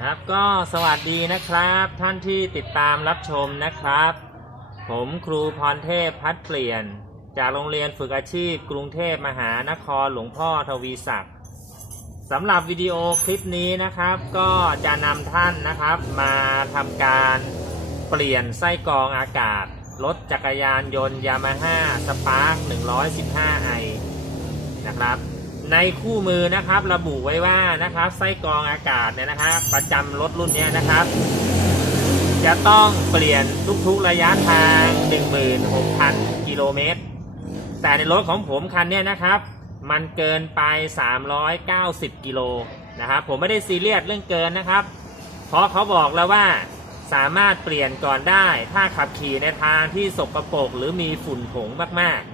ครับก็สวัสดีนะครับ ท่านที่ติดตามรับชมนะครับ ผมครูพรเทพพัดเปลี่ยน จากโรงเรียนฝึกอาชีพ กรุงเทพมหานครหลวงพ่อทวีศักดิ์สำหรับวิดีโอคลิปนี้นะครับ ก็จะนำท่านนะครับ มาทำการเปลี่ยนไส้กรองอากาศ รถจักรยานยนต์ยามาฮ่าสปาร์ค115ไอนะครับ ในคู่มือนะครับระบุไว้ว่านะครับไส้กรองอากาศเนี่ยนะครับประจำรถรุ่นนี้นะครับ จะต้องเปลี่ยนทุกๆระยะทาง 16,000 กิโลเมตร แต่ในรถของผมคันนี้นะครับ มันเกินไป 390 กิโลนะครับผมไม่ได้ซีเรียสเรื่องเกินนะครับ เพราะเขาบอกแล้วว่าสามารถเปลี่ยนก่อนได้ ถ้าขับขี่ในทางที่สกรปรกหรือมีฝุ่นผงมากๆ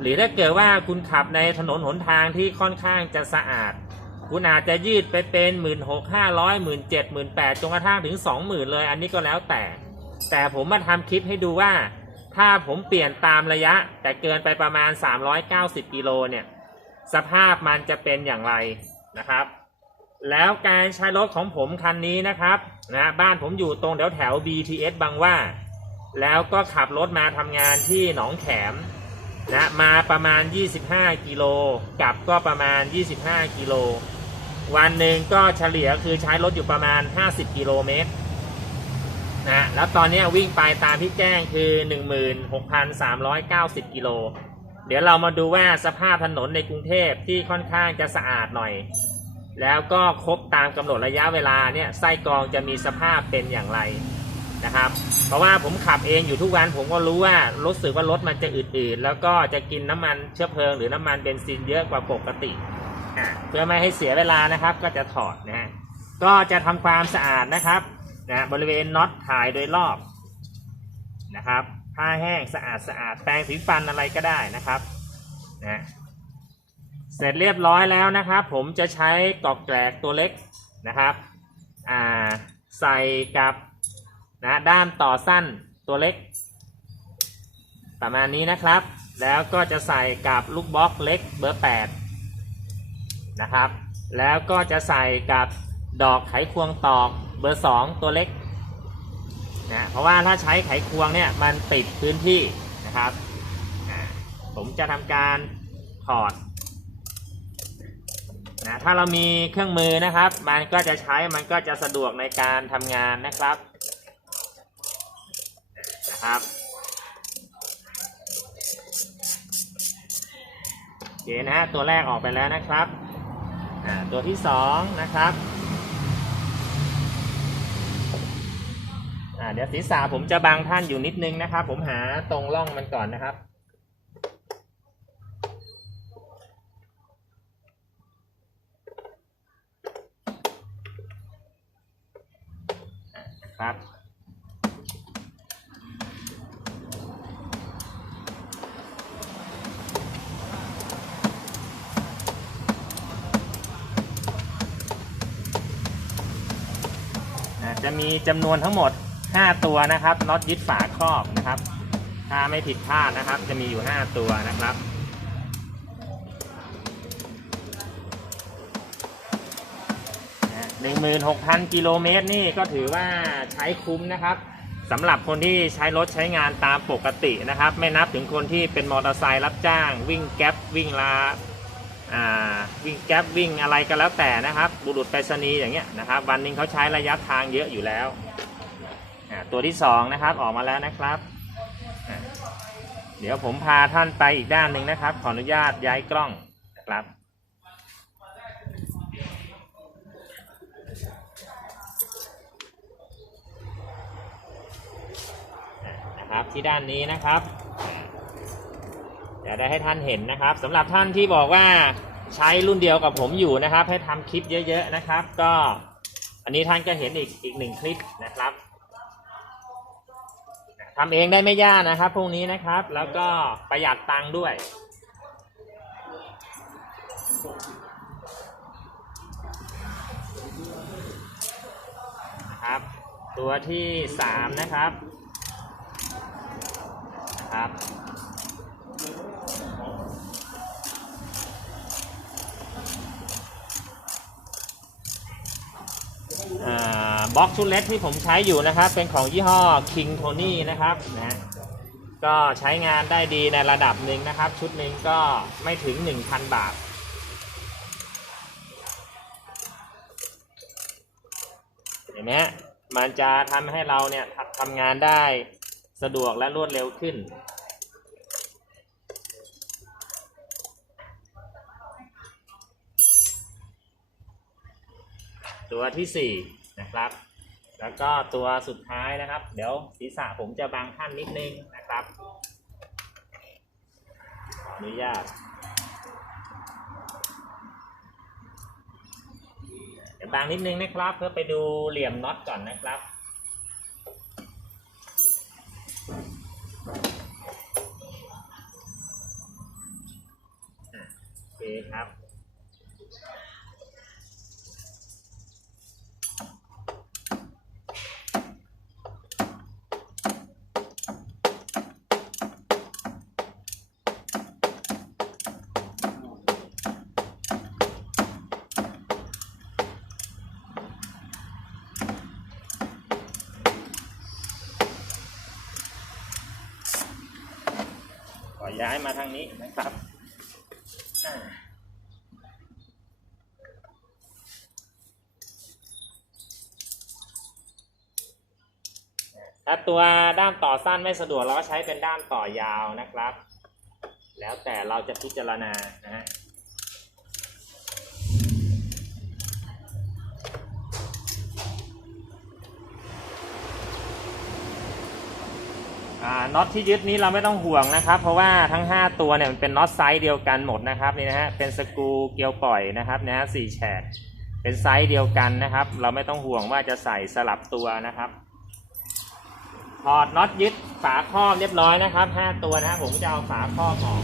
หรือถ้าเกิดว่าคุณขับในถนนหนทางที่ค่อนข้างจะสะอาด คุณอาจจะยืดไปเป็นหมื่นหกห้าร้อยหมื่นเจ็ดหมื่นแปดจนกระทั่งถึงสองหมื่นเลย อันนี้ก็แล้วแต่ แต่ผมมาทำคลิปให้ดูว่า ถ้าผมเปลี่ยนตามระยะ แต่เกินไปประมาณ390กิโลเนี่ย สภาพมันจะเป็นอย่างไรนะครับ แล้วการใช้รถของผมคันนี้นะครับนะบ้านผมอยู่ตรงแถวแถว BTS บางว่า แล้วก็ขับรถมาทำงานที่หนองแขม นะมาประมาณ 25 กิโลกลับก็ประมาณ 25 กิโล วันหนึ่งก็เฉลี่ยคือใช้รถอยู่ประมาณ 50 กิโลเมตรนะแล้วตอนนี้วิ่งไปตามที่แจ้งคือ 16,390 กิโล เดี๋ยวเรามาดูว่าสภาพถนนในกรุงเทพที่ค่อนข้างจะสะอาดหน่อย แล้วก็ครบตามกำหนดระยะเวลาเนี่ยไส้กรองจะมีสภาพเป็นอย่างไร นะครับ เพราะว่าผมขับเองอยู่ทุกวันผมก็รู้ว่ารู้สึกว่ารถมันจะอืดๆแล้วก็จะกินน้ำมันเชื้อเพลิงหรือน้ำมันเบนซินเยอะกว่าปกติเพื่อไม่ให้เสียเวลานะครับ ก็จะถอดนะฮะก็จะทำความสะอาดนะครับนะบริเวณน็อตถ่ายโดยรอบนะครับผ้าแห้งสะอาดสะอาดแปรงสีฟันอะไรก็ได้นะครับนะเสร็จเรียบร้อยแล้วนะครับ ผมจะใช้กรอกแกรกตัวเล็กนะครับ อ่า ใส่กับ นะด้ามต่อสั้นตัวเล็ก ประมาณนี้นะครับ แล้วก็จะใส่กับลูกบล็อกเล็กเบอร์ 8 นะครับ แล้วก็จะใส่กับดอกไขควงตอกเบอร์ 2 ตัวเล็กนะเพราะว่าถ้าใช้ไขควงเนี่ยมันปิดพื้นที่นะครับ ผมจะทำการถอดนะถ้าเรามีเครื่องมือนะครับ มันก็จะใช้มันก็จะสะดวกในการทำงานนะครับ นะครับโอเคนะฮะตัวแรกออกไปแล้วนะครับตัวที่สองนะครับเดี๋ยวศีรษะผมจะบังท่านอยู่นิดนึงนะครับ ผมหาตรงร่องมันก่อนนะครับครับ จะมีจำนวนทั้งหมด 5 ตัวนะครับน็อตยึดฝาครอบนะครับ ถ้าไม่ผิดพลาดนะครับ จะมีอยู่ 5 ตัวนะครับหนึ่งหมื่นหกพันกิโลเมตรนี่ก็ถือว่าใช้คุ้มนะครับสำหรับคนที่ใช้รถใช้งานตามปกตินะครับ ไม่นับถึงคนที่เป็นมอเตอร์ไซค์รับจ้าง วิ่งแก๊ปวิ่งลาอ่า วิ่งแก๊ปวิ่งอะไรก็แล้วแต่นะครับ บุรุษไปรษณีย์อย่างเงี้ยนะครับ วันหนึงเขาใช้ระยะทางเยอะอยู่แล้ว ตัวที่สองนะครับออกมาแล้วนะครับ เดี๋ยวผมพาท่านไปอีกด้านหนึ่งนะครับ ขออนุญาตย้ายกล้องนะครับนะครับที่ด้านนี้นะครับจะได้ให้ท่านเห็นนะครับสำหรับท่านที่บอกว่า ใช้รุ่นเดียวกับผมอยู่นะครับ ให้ทำคลิปเยอะ ๆนะครับ ก็อันนี้ท่านก็เห็นอีกอีกหนึ่งคลิปนะครับทำเองได้ไม่ยากนะครับพวกนี้นะครับ แล้วก็ประหยัดตังค์ด้วย นะครับ ตัวที่สามนะครับ ครับ บล็อกชุดเล็กที่ผมใช้อยู่นะครับ เป็นของยี่ห้อ King Tony นะครับนะก็ใช้งานได้ดีในระดับหนึ่งนะครับ ชุดหนึ่งก็ไม่ถึง 1,000 บาท เห็นไหมมันจะทำให้เราเนี่ยทำงานได้สะดวกและรวดเร็วขึ้น ตัวที่สี่นะครับ แล้วก็ตัวสุดท้ายนะครับ เดี๋ยวศีรษะผมจะบางท่านนิดนึงนะครับขออนุญาตเดี๋ยวบางนิดนึงนะครับ เพื่อไปดูเหลี่ยมน็อตก่อนนะครับ อะโอเคครับ ขอ ย้ายมาทางนี้นะครับถ้าตัวด้ามต่อสั้นไม่สะดวกเราก็ใช้เป็นด้ามต่อยาวนะครับ แล้วแต่เราจะพิจารณานะฮะ น็อตที่ยึดนี้เราไม่ต้องห่วงนะครับ เพราะว่าทั้ง 5 ตัวเนี่ยมันเป็นน็อตไซส์เดียวกันหมดนะครับนี่นะฮะเป็นสกรูเกลียวปล่อยนะครับนะฮะสี่แฉกเป็นไซส์เดียวกันนะครับ เราไม่ต้องห่วงว่าจะใส่สลับตัวนะครับถอดน็อตยึดฝาครอบเรียบร้อยนะครับ 5 ตัวนะผมจะเอาฝาครอบออก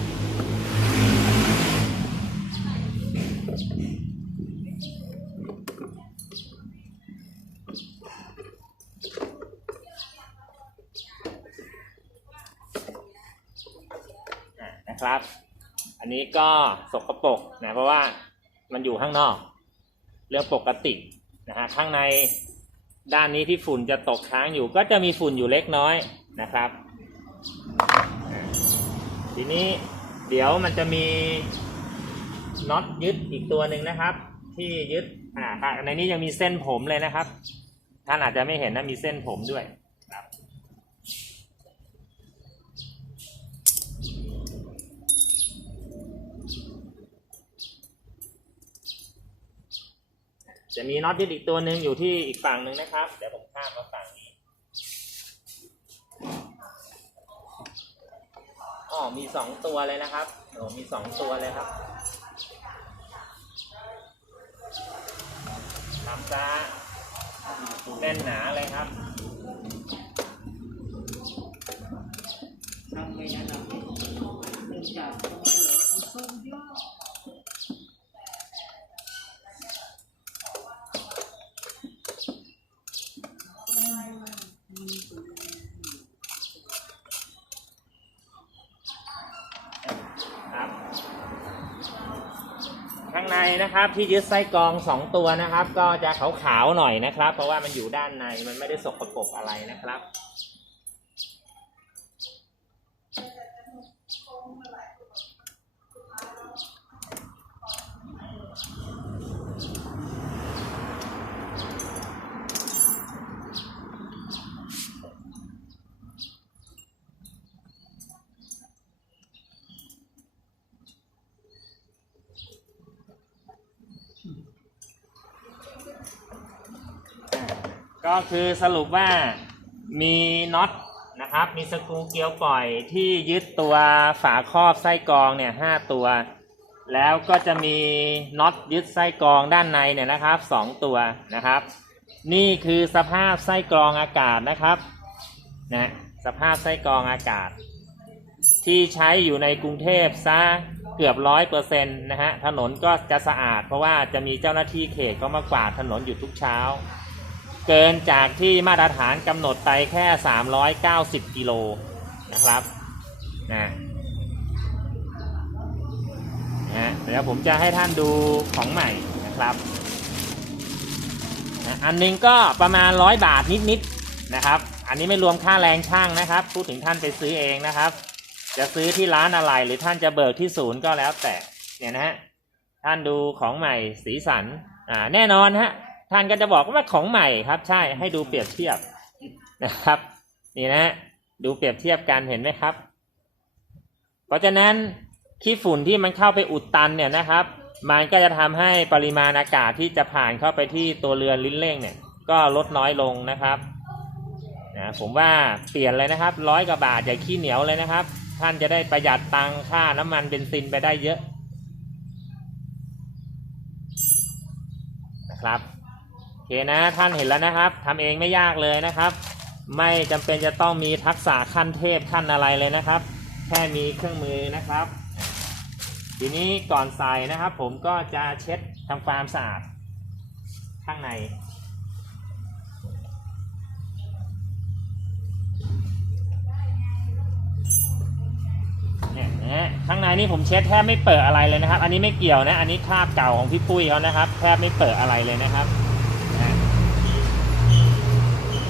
นะครับ อันนี้ก็สกปรกนะเพราะว่ามันอยู่ข้างนอกเรื่องปกตินะฮะข้างในด้านนี้ที่ฝุ่นจะตกค้างอยู่ก็จะมีฝุ่นอยู่เล็กน้อยนะครับ ทีนี้เดี๋ยวมันจะมีน็อตยึดอีกตัวหนึ่งนะครับ ที่ยึดอ่าในนี้ยังมีเส้นผมเลยนะครับ ท่านอาจจะไม่เห็นนะมีเส้นผมด้วย จะมีน็อตยึดอีกตัวหนึ่งอยู่ที่อีกฝั่งหนึ่งนะครับ เดี๋ยวผมข้ามมาฝั่งนี้อ๋อมีสองตัวเลยนะครับโอ้มีสองตัวเลยครับทำซะแน่นหนาเลยครับทำไม่งั้นอะเนื่องจากทำไมเหรอมันส่งยอด ครับ ข้างในนะครับที่ยึดไส้กรองสองตัวนะครับ ก็จะขาวๆหน่อยนะครับ เพราะว่ามันอยู่ด้านในมันไม่ได้สกปรกอะไรนะครับ ก็คือสรุปว่ามีน็อตนะครับมีสกรูเกลียวปล่อยที่ยึดตัวฝาครอบไส้กรองเนี่ยห้าตัว แล้วก็จะมีน็อตยึดไส้กรองด้านในเนี่ยนะครับสองตัวนะครับ นี่คือสภาพไส้กรองอากาศนะครับนะสภาพไส้กรองอากาศ ที่ใช้อยู่ในกรุงเทพซะเกือบร้อยเปอร์เซ็นต์นะฮะถนนก็จะสะอาด เพราะว่าจะมีเจ้าหน้าที่เขตก็มากวาดถนนอยู่ทุกเช้า เกินจากที่มาตรฐานกำหนดไปแค่ 390 กิโลนะครับนะนะฮะเดี๋ยวผมจะให้ท่านดูของใหม่นะครับนะอันหนึงก็ประมาณร้อยบาทนิดๆนะครับ อันนี้ไม่รวมค่าแรงช่างนะครับ พูดถึงท่านไปซื้อเองนะครับ จะซื้อที่ร้านอะไรหรือท่านจะเบิกที่ศูนย์ก็แล้วแต่เนี่ยนะฮะท่านดูของใหม่สีสันอ่าแน่นอนฮะ ท่านก็จะบอกว่าของใหม่ครับ ใช่ให้ดูเปรียบเทียบนะครับ นี่นะ ดูเปรียบเทียบกันเห็นไหมครับ เพราะฉะนั้นขี้ฝุ่นที่มันเข้าไปอุดตันเนี่ยนะครับ มันก็จะทำให้ปริมาณอากาศที่จะผ่านเข้าไปที่ตัวเรือนลิ้นเร่งเนี่ย ก็ลดน้อยลงนะครับนะผมว่าเปลี่ยนเลยนะครับร้อยกว่าบาทอย่าขี้เหนียวเลยนะครับ ท่านจะได้ประหยัดตังค่าน้ำมันเบนซินไปได้เยอะนะครับ เคนะท่านเห็นแล้วนะครับทำเองไม่ยากเลยนะครับ ไม่จำเป็นจะต้องมีทักษะขั้นเทพขั้นอะไรเลยนะครับ แค่มีเครื่องมือนะครับ ทีนี้ก่อนใส่นะครับ ผมก็จะเช็ดทำความสะอาดข้างในเนี่ยนะข้างในนี่ผมเช็ดแทบไม่เปิดอะไรเลยนะครับ อันนี้ไม่เกี่ยวนะ อันนี้คราบเก่าของพี่ปุ้ยเขานะครับ แทบไม่เปิดอะไรเลยนะครับนะฮะ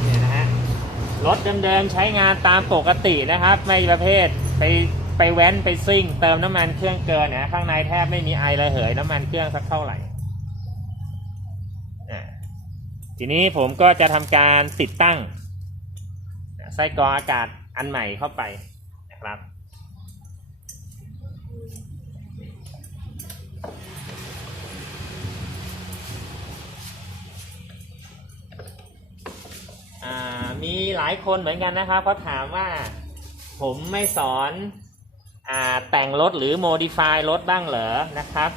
เนี่ยนะฮะ รถเดิมๆใช้งานตามปกตินะครับ ไม่ประเภทไปไปแว้นไปซิ่ง เติมน้ำมันเครื่องเกินนะข้างในแทบไม่มีไอระเหยน้ำมันเครื่องสักเท่าไหร่ทีนี้ผมก็จะทำการติดตั้งไส้กรองอากาศอันใหม่เข้าไป มีหลายคนเหมือนกันนะครับเขาถามว่าผมไม่สอนอแต่งรถหรือโมดิฟายรถบ้างเหรอนะครับ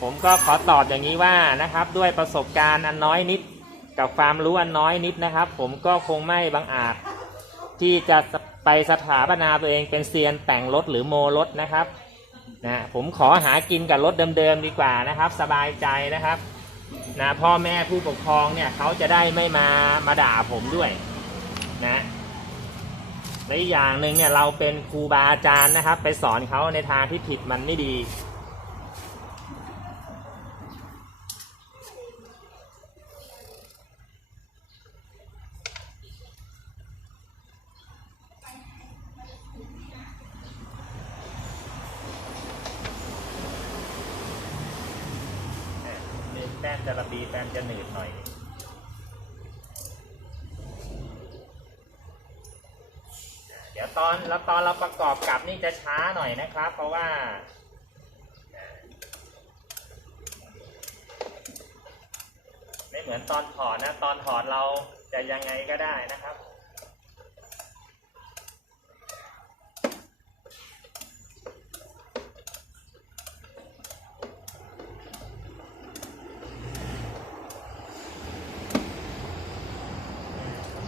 ผมก็ขอตอบอย่างนี้ว่านะครับ ด้วยประสบการณ์อันน้อยนิด กับความรู้อันน้อยนิดนะครับ ผมก็คงไม่บังอาจ ที่จะไปสถาปนาตัวเองเป็นเซียนแต่งรถหรือโมรถนะครับนะผมขอหากินกับรถเดิมๆดีกว่านะครับ สบายใจนะครับ นะพ่อแม่ผู้ปกครองเนี่ยเขาจะได้ไม่มามาด่าผมด้วยนะและอีกอย่างหนึ่งเนี่ยเราเป็นครูบาอาจารย์นะครับ ไปสอนเขาในทางที่ผิดมันไม่ดี หนึ่งแต้มจะระบีแต้มจะหนืดหน่อย เดี๋ยวตอนแล้วตอนเราประกอบกับนี่จะช้าห น่อยนะครับ เพราะว่า ไม่เหมือนตอนถอดนะ ตอนถอดเราจะยังไงก็ได้นะครับ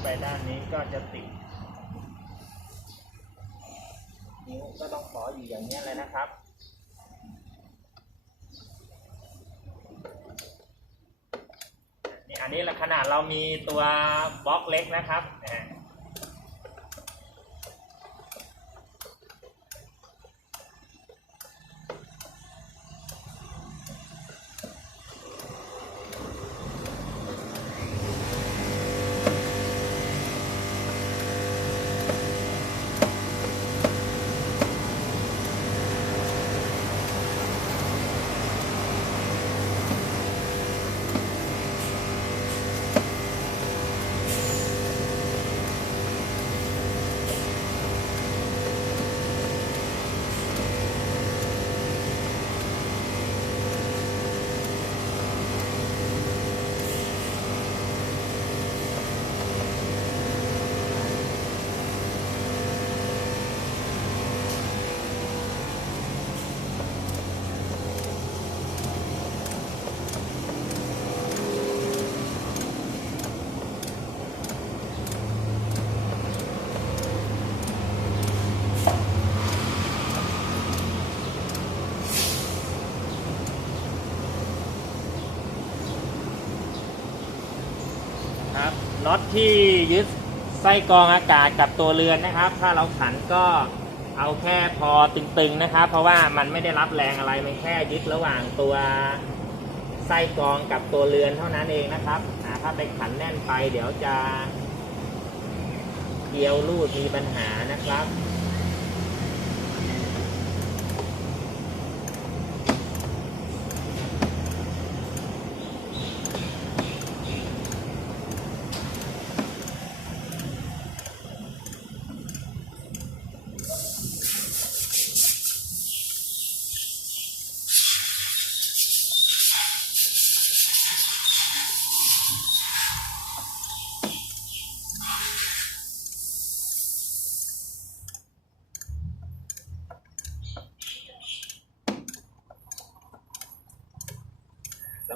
ไปด้านนี้ก็จะติด นิ้ว ก็ต้องขออยู่อย่างนี้เลยนะครับ นี่อันนี้ขนาดเรามีตัวบล็อกเล็กนะครับ น็อตที่ยึดไส้กรองอากาศกับตัวเรือนนะครับ ถ้าเราขันก็เอาแค่พอตึงๆนะครับ เพราะว่ามันไม่ได้รับแรงอะไรมันแค่ยึดระหว่างตัวไส้กรองกับตัวเรือนเท่านั้นเองนะครับถ้าไปขันแน่นไปเดี๋ยวจะเกลียวรูดมีปัญหานะครับ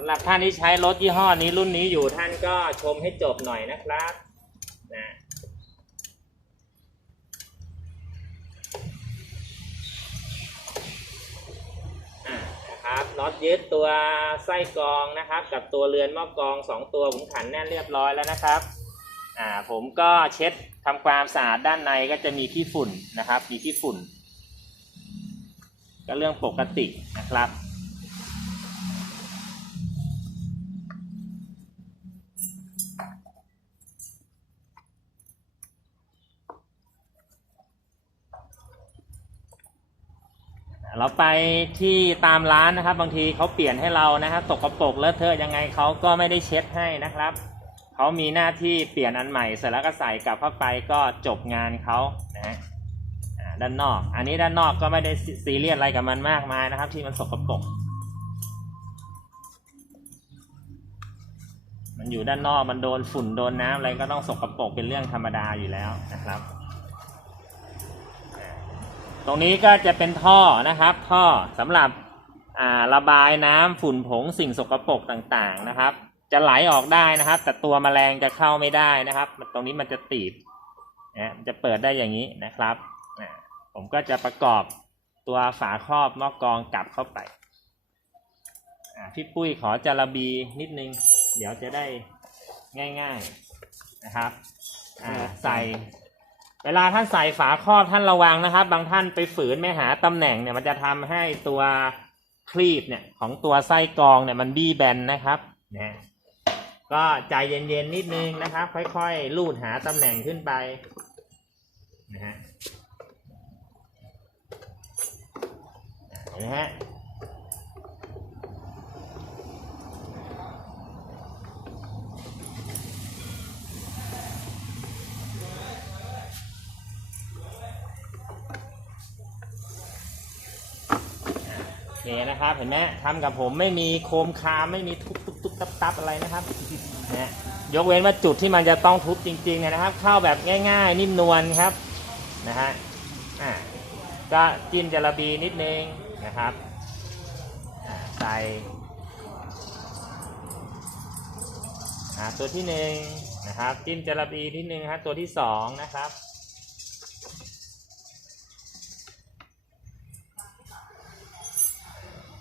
หรับท่านที่ใช้รถยี่ห้อนี้รุ่นนี้อยู่ท่านก็ชมให้จบหน่อยนะครับนะนะครับน็อตยึดตัวไส้กรองนะครับ กับตัวเรือนหม้อกรองสองตัวผมขันแน่นเรียบร้อยแล้วนะครับอ่าผมก็เช็ดทำความสะอาดด้านในก็จะมีขี้ฝุ่นนะครับ มีขี้ฝุ่น ก็เรื่องปกตินะครับ เราไปที่ตามร้านนะครับ บางทีเขาเปลี่ยนให้เรานะครับตกกระปกเลอะเทอะยังไงเขาก็ไม่ได้เช็ดให้นะครับเขามีหน้าที่เปลี่ยนอันใหม่เสร็จแล้วก็ใส่กลับเข้าไปก็จบงานเขานะฮะด้านนอก อันนี้ด้านนอกก็ไม่ได้ซีเรียสอะไรกับมันมากมายนะครับ ที่มันสกปรกมันอยู่ด้านนอกมันโดนฝุ่นโดนน้ำอะไรก็ต้องสกปรกเป็นเรื่องธรรมดาอยู่แล้วนะครับ ตรงนี้ก็จะเป็นท่อนะครับ ท่อสำหรับระบายน้ำฝุ่นผงสิ่งสกปรกต่างๆนะครับ จะไหลออกได้นะครับ แต่ตัวแมลงจะเข้าไม่ได้นะครับ ตรงนี้มันจะตีบนะจะเปิดได้อย่างนี้นะครับผมก็จะประกอบตัวฝาครอบหม้อกรองกลับเข้าไปพี่ปุ้ยขอจาระบีนิดนึง เดี๋ยวจะได้ง่าย ๆนะครับใส่ เวลาท่านใส่ฝาครอบท่านระวังนะครับ บางท่านไปฝืนไม่หาตำแหน่งเนี่ยมันจะทำให้ตัวคลีบเนี่ยของตัวไส้กรองเนี่ยมันบี้แบนนะครับนะก็ใจเย็นๆนิดนึงนะครับ ค่อยๆลูดหาตำแหน่งขึ้นไปนะฮะนไหมฮะ โอเคนะครับเห็นไหมทำกับผมไม่มีโคมคามไม่มีทุบทุบทุบตับตับอะไรนะครับนะยกเว้นว่าจุดที่มันจะต้องทุบจริงๆนะครับ เข้าแบบง่ายๆ นิ่มนวลครับนะฮะอ่าก็จิ้มจระบีนิดนึงนะครับใส่อ่าตัวที่หนึ่งนะครับจิ้มจระบีนิดนึงครับตัวที่สองนะครับ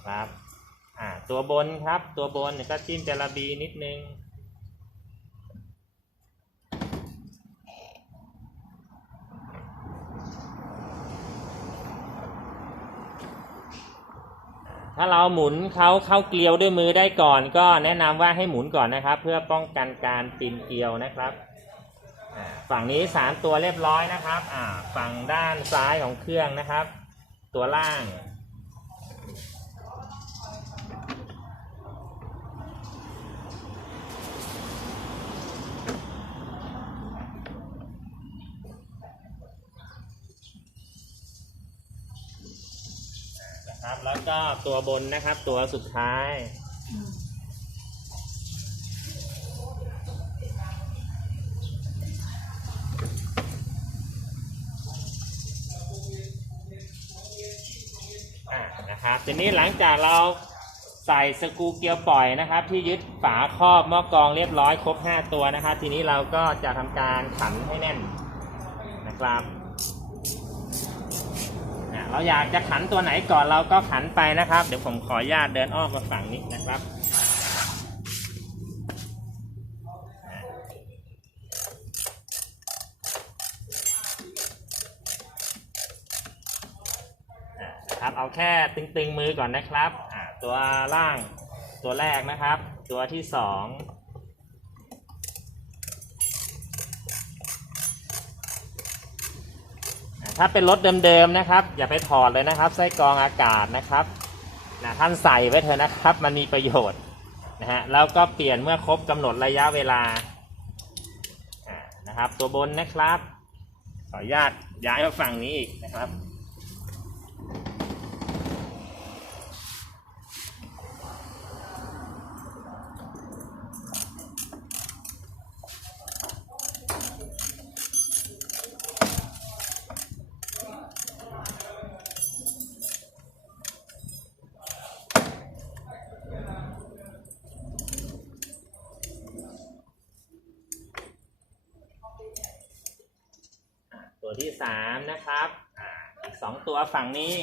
ครับอ่าตัวบนครับ ตัวบนก็จิ้มจระบีนิดนึงถ้าเราหมุนเขาเข้าเกลียวด้วยมือได้ก่อน ก็แนะนำว่าให้หมุนก่อนนะครับ เพื่อป้องกันการปีนเกลียวนะครับฝั่งนี้สามตัวเรียบร้อยนะครับฝั่งด้านซ้ายของเครื่องนะครับ ตัวล่าง นะครับ แล้วก็ ตัวบนนะครับ ตัวสุดท้าย อ่านะครับทีนี้หลังจากเราใส่สกูเกียวปล่อยนะครับ ที่ยึดฝาครอบหม้อกรองเรียบร้อยครบ 5 ตัวนะครับ ทีนี้เราก็จะทำการขันให้แน่นนะครับ เราอยากจะขันตัวไหนก่อนเราก็ขันไปนะครับ เดี๋ยวผมขออนุญาตเดินอ้อมมาฝั่งนี้นะครับครับเอาแค่ตึงๆมือก่อนนะครับตัวล่างตัวแรกนะครับ ตัวที่สอง ถ้าเป็นรถเดิมๆนะครับ อย่าไปถอดเลยนะครับ ไส้กรองอากาศนะครับนะท่านใส่ไว้เถอะนะครับ มันมีประโยชน์นะฮะแล้วก็เปลี่ยนเมื่อครบกำหนดระยะเวลานะครับ ตัวบนนะครับ ขออนุญาตย้ายมาฝั่งนี้อีกนะครับ อะตัวที่สามนะครับอ่าอีก สองตัวฝั่งนี้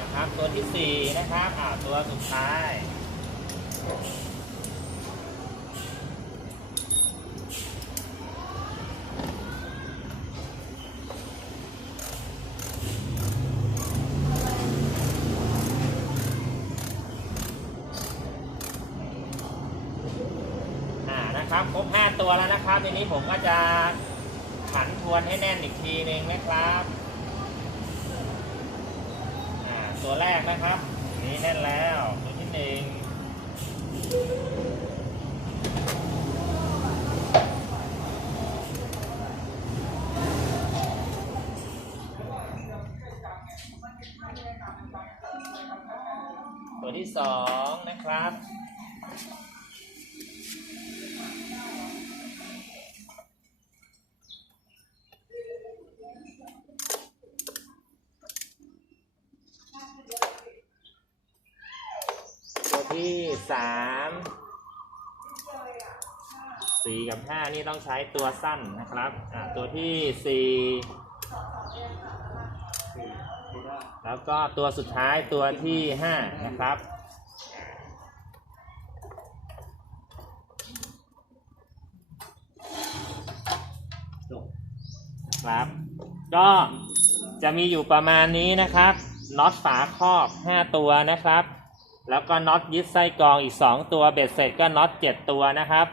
นะครับตัวที่สี่นะครับอ่าตัวสุดท้าย อ่านะครับครบห้า ตัวแล้วนะครับทีนี้ผมก็จะขันทวนให้แน่นอีกทีหนึ่งนะครับอ่าตัวแรกนะครับ นี่แน่นแล้ว ที่สามสี่กับห้านี่ต้องใช้ตัวสั้นนะครับอ่าตัวที่สี่แล้วก็ตัวสุดท้ายตัวที่ห้านะครับครับ ก็จะมีอยู่ประมาณนี้นะครับน็อตฝาครอบ 5 ตัวนะครับ แล้วก็น็อตยึดไส้กรองอีก 2 ตัวเบ็ดเสร็จก็น็อต7ตัวนะครับ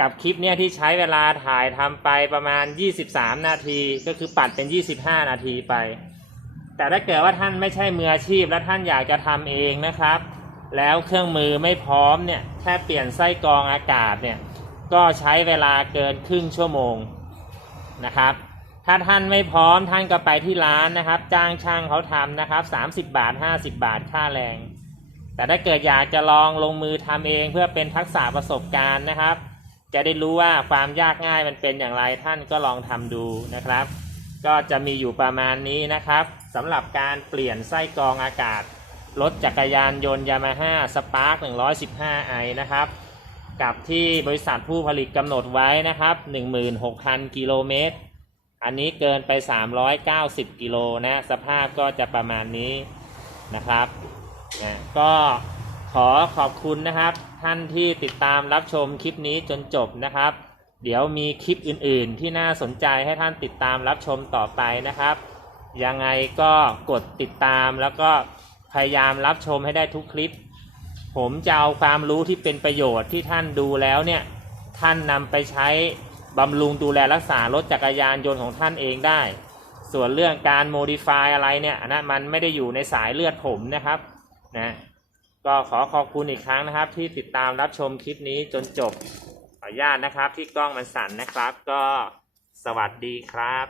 กับคลิปเนี้ยที่ใช้เวลาถ่ายทำไปประมาณ 23 นาทีก็คือปัดเป็น 25 นาทีไป แต่ถ้าเกิดว่าท่านไม่ใช่มืออาชีพและท่านอยากจะทำเองนะครับ แล้วเครื่องมือไม่พร้อมเนี่ยแค่เปลี่ยนไส้กรองอากาศเนี่ยก็ใช้เวลาเกินครึ่งชั่วโมงนะครับ ถ้าท่านไม่พร้อมท่านก็ไปที่ร้านนะครับ จ้างช่างเขาทำนะครับ 30 บาท 50 บาทค่าแรง แต่ถ้าเกิดอยากจะลองลงมือทำเองเพื่อเป็นทักษะประสบการณ์นะครับ จะได้รู้ว่าความยากง่ายมันเป็นอย่างไรท่านก็ลองทำดูนะครับ ก็จะมีอยู่ประมาณนี้นะครับสำหรับการเปลี่ยนไส้กรองอากาศรถจักรยานยนต์ยามาฮ่าสปาร์ค115ไอนะครับ กับที่บริษัทผู้ผลิตกำหนดไว้นะครับ 16,000 กิโลเมตร อันนี้เกินไป 390 กิโลนะ สภาพก็จะประมาณนี้นะครับ นะก็ขอขอบคุณนะครับ ท่านที่ติดตามรับชมคลิปนี้จนจบนะครับ เดี๋ยวมีคลิปอื่นๆ ที่น่าสนใจให้ท่านติดตามรับชมต่อไปนะครับ ยังไงก็กดติดตามแล้วก็พยายามรับชมให้ได้ทุกคลิป ผมจะเอาความรู้ที่เป็นประโยชน์ที่ท่านดูแล้วเนี่ย ท่านนำไปใช้บำรุงดูแลรักษารถจักรยานยนต์ของท่านเองได้ ส่วนเรื่องการโมดิฟายอะไรเนี่ยอันนะมันไม่ได้อยู่ในสายเลือดผมนะครับ นะก็ขอขอบคุณอีกครั้งนะครับ ที่ติดตามรับชมคลิปนี้จนจบขออนุญาตนะครับที่กล้องมันสั่นนะครับ ก็สวัสดีครับ